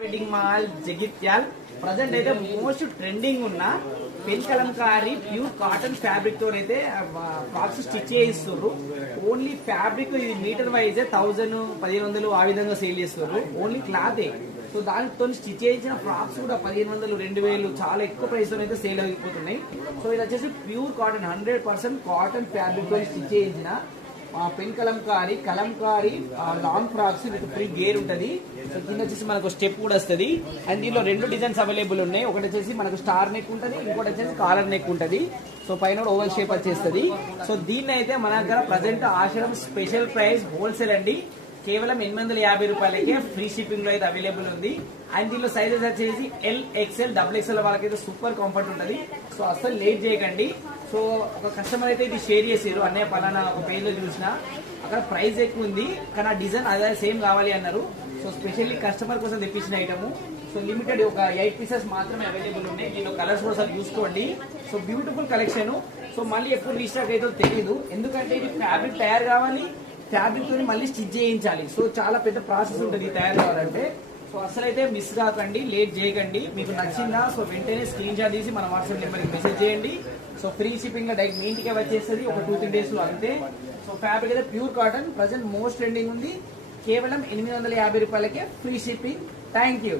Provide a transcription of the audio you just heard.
Wedding mall Jagtial present అయితే most trending ఉన్న pen Kalamkari pure cotton fabric తో అయితే ఫ్రాక్స్ స్టిచ్ చేయిస్తున్నారు. ఓన్లీ ఫ్యాబ్రిక్ ఇది మీటర్ వైజ్ 1000 1500 ఆ విధంగా సేల్ చేస్తున్నారు. Only cloth. సో దానితో స్టిచ్ చేయించిన ఫ్రాక్స్ కూడా 1500 2000 చాలా ఎక్కువ ప్రైస్ తో అయితే సేల్ అయిపోతున్నాయి. సో ఇది వచ్చేసి ప్యూర్ కాటన్ 100% కాటన్ ఫ్యాబ్రిక్ తో స్టిచ్ చేయించిన pen Kalamkari long frocks with free gear ఉంటది. సో కింద వచ్చేసి మనకు స్టెప్ కూడా వస్తుంది. అండ్ దీనిలో 2 డిజైన్స్ అవైలబుల్ ఉన్నాయి. ఒకటి వచ్చేసి మనకు స్టార్ నెక్ ఉంటుంది, ఇంకోటి వచ్చేసి కాలర్ నెక్ ఉంటుంది. సో పైన ఓవల్ షేప్ వచ్చేస్తుంది. సో దీన్ని అయితే మన దగ్గర ప్రజెంట్ ఆశ్రమం స్పెషల్ ప్రైస్ హోల్సేల్ అండి, కేవలం 850 రూపాయలకే ఫ్రీ షిప్పింగ్ లో అయితే అవైలబుల్ ఉంది. అండ్ దీనిలో సైజెస్ వచ్చేసి ఎల్ ఎక్స్ఎల్ డబుల్ ఎక్స్ఎల్ వాళ్ళకైతే సూపర్ కంఫర్ట్ ఉంటుంది. సో అసలు లేట్ చేయకండి. సో ఒక కస్టమర్ అయితే ఇది షేర్ చేసారు, అన్నయ్య పలానా ఒక పేజ్ లో చూసిన అక్కడ ప్రైస్ ఎక్కువ ఉంది కానీ ఆ డిజైన్ అదే సేమ్ కావాలి అన్నారు. సో స్పెషల్లీ కస్టమర్ కోసం తెప్పించిన ఐటమ్. సో లిమిటెడ్ ఒక 8 పీసెస్ మాత్రమే అవైలబుల్ ఉన్నాయి. దీనిలో కలర్స్ కూడా సార్ చూసుకోండి. So beautiful collection. సో మళ్ళీ ఎప్పుడు రీస్టాక్ అయితే తెలియదు, ఎందుకంటే ఇది ఫ్యాబ్రిక్ తయారు కావాలి, ఫ్యాబ్రిక్ తో మళ్ళీ స్టిచ్ చేయించాలి. సో చాలా పెద్ద ప్రాసెస్ ఉంటుంది తయారు కావాలంటే. సో అసలైతే మిస్ కాకండి, లేట్ చేయకండి. మీకు నచ్చిందా సో వెంటనే స్క్రీన్ షాట్ తీసి మన వాట్సాప్ నెంబర్కి మెసేజ్ చేయండి. సో ఫ్రీ షిప్పింగ్ లో డైరెక్ట్ మీ ఇంటికే వచ్చేస్తుంది ఒక 2-3 డేస్ లో అంతే. సో ఫ్యాబ్రిక్ అయితే pure cotton present most trending ఉంది, కేవలం 850 రూపాయలకే ఫ్రీ షిప్పింగ్. Thank you.